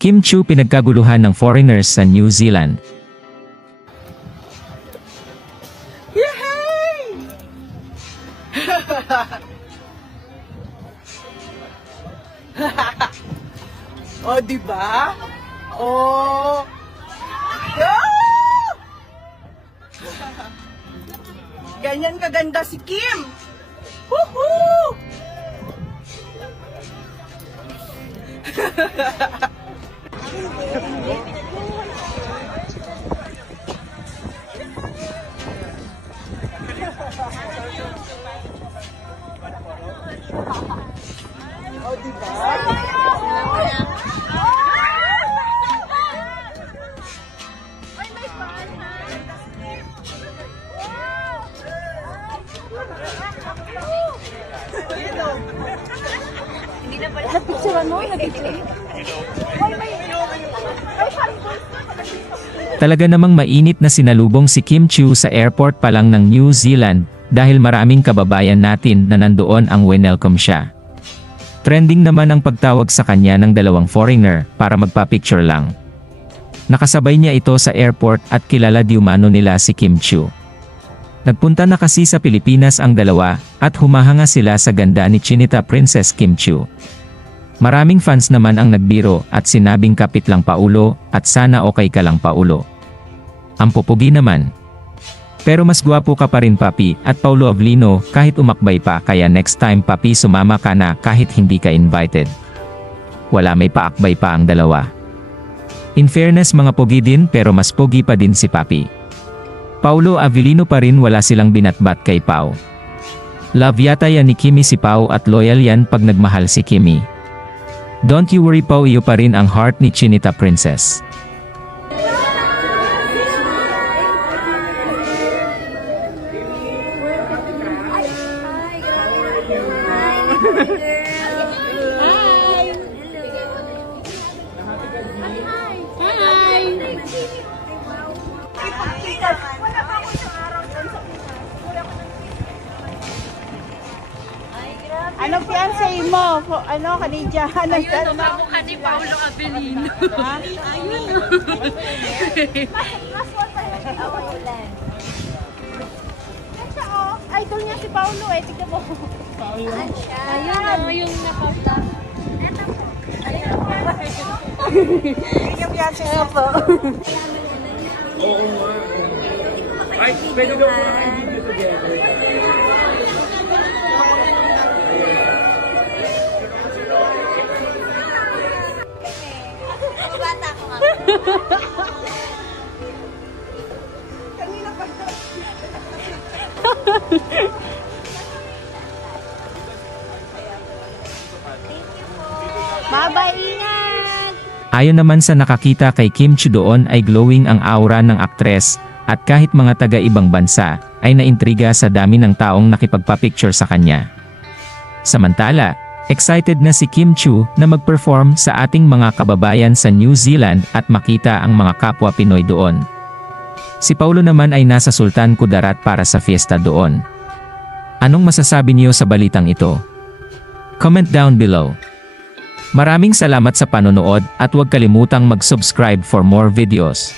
Kim Chiu pinagkaguluhan ng foreigners sa New Zealand. Yay! Oh, diba? Oh! Ganyan kaganda si Kim! Woohoo! Oh, diba? Napicturean mo? Talaga namang mainit na sinalubong si Kim Chiu sa airport pa lang ng New Zealand dahil maraming kababayan natin na nandoon ang winelcome siya. Trending naman ang pagtawag sa kanya ng dalawang foreigner para magpa-picture lang. Nakasabay niya ito sa airport at kilala di umano nila si Kim Chiu. Nagpunta na kasi sa Pilipinas ang dalawa at humahanga sila sa ganda ni Chinita Princess Kim Chiu. Maraming fans naman ang nagbiro at sinabing kapit lang paulo at sana okay ka lang paulo. Ang pupugi naman. Pero mas gwapo ka pa rin papi at Paulo Avlino kahit umakbay pa kaya next time papi sumama ka na kahit hindi ka invited. Wala may paakbay pa ang dalawa. In fairness mga pogi din pero mas pogi pa din si papi. Paulo Avellino pa rin wala silang binatbat kay Pau. Love yata yan ni Kimi si Pau at loyal yan pag nagmahal si Kimi. Don't you worry Pau, iyo pa rin ang heart ni Chinita Princess. Anong fiancé mo? Ano, kanidya? Ayun, mukha ni Paulo Avellino. Idol niya si Paulo eh. Tignan mo. Ayun, yung nakapta. Yun yung fiancé niya po. Ay, pwede daw po i-video together. Kanina pa. Bye-bye, ingat! Ayon naman sa nakakita kay Kim Chiu doon ay glowing ang aura ng aktres at kahit mga taga-ibang bansa ay naintriga sa dami ng taong nakipagpa-picture sa kanya. Samantala, excited na si Kim Chiu na mag-perform sa ating mga kababayan sa New Zealand at makita ang mga kapwa Pinoy doon. Si Paulo naman ay nasa Sultan Kudarat para sa fiesta doon. Anong masasabi niyo sa balitang ito? Comment down below. Maraming salamat sa panonood at huwag kalimutang mag-subscribe for more videos.